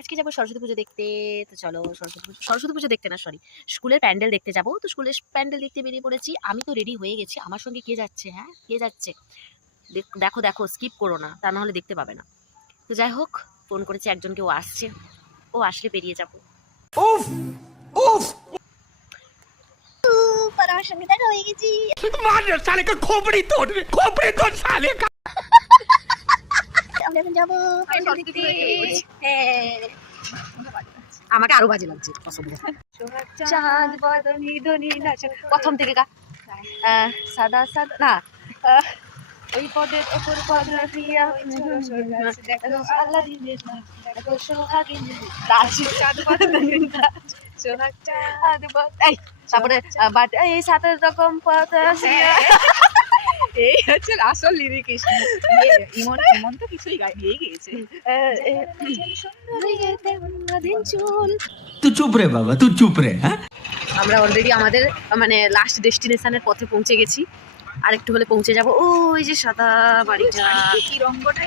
আজকে যাবো সরস্বতী পুজো দেখতে। তো চলো সরস্বতী পুজো দেখতে না, সরি, স্কুলের প্যান্ডেল দেখতে যাবো। তো স্কুলের প্যান্ডেল দেখতে বেরিয়ে পড়েছি। আমি তো রেডি হয়ে গেছি। আমার সঙ্গে কে যাচ্ছে? হ্যাঁ, কে যাচ্ছে? দেখো দেখো, স্কিপ করো না, তা নাহলে দেখতে পাবে না। তো যাই হোক, ফোন করেছি একজনকে, ও আসছে। ও আসলে বেরিয়ে যাবো। উফ উফ আমার সঙ্গে দেখা হয়ে গেছি। साले का खोपड़ी तोड़ साले का। আমরা এখন যাবো প্যান্ডেল দেখতে। আমাকে আরো বাজে লাগছে, চাঁদ বদনি ধনি নাচে প্রথম থেকে গা। সাদা সাদা না, ওই পদের ওপর পদ রাখিয়া দেখো আল্লাহ দিনের দেখো সোহাগিন নাচ চাঁদ বদনি নাচ সোহাগ চাঁদ এই তারপরে বাট এই 7 রকম পদ রাখিয়া। এই হচ্ছে আসল লিরিক্স। ইমন তো কিছুই গাইয়ে গিয়েছে। तू चुप रे बाबा, तू चुप रे। हाँ, আমরা অলরেডি আমাদের মানে লাস্ট ডেস্টিনেশনের পথে পৌঁছে গেছি। আর একটু হলে পৌঁছে যাব। ওই যে সাদা বাড়িটা, কি রঙ্গটা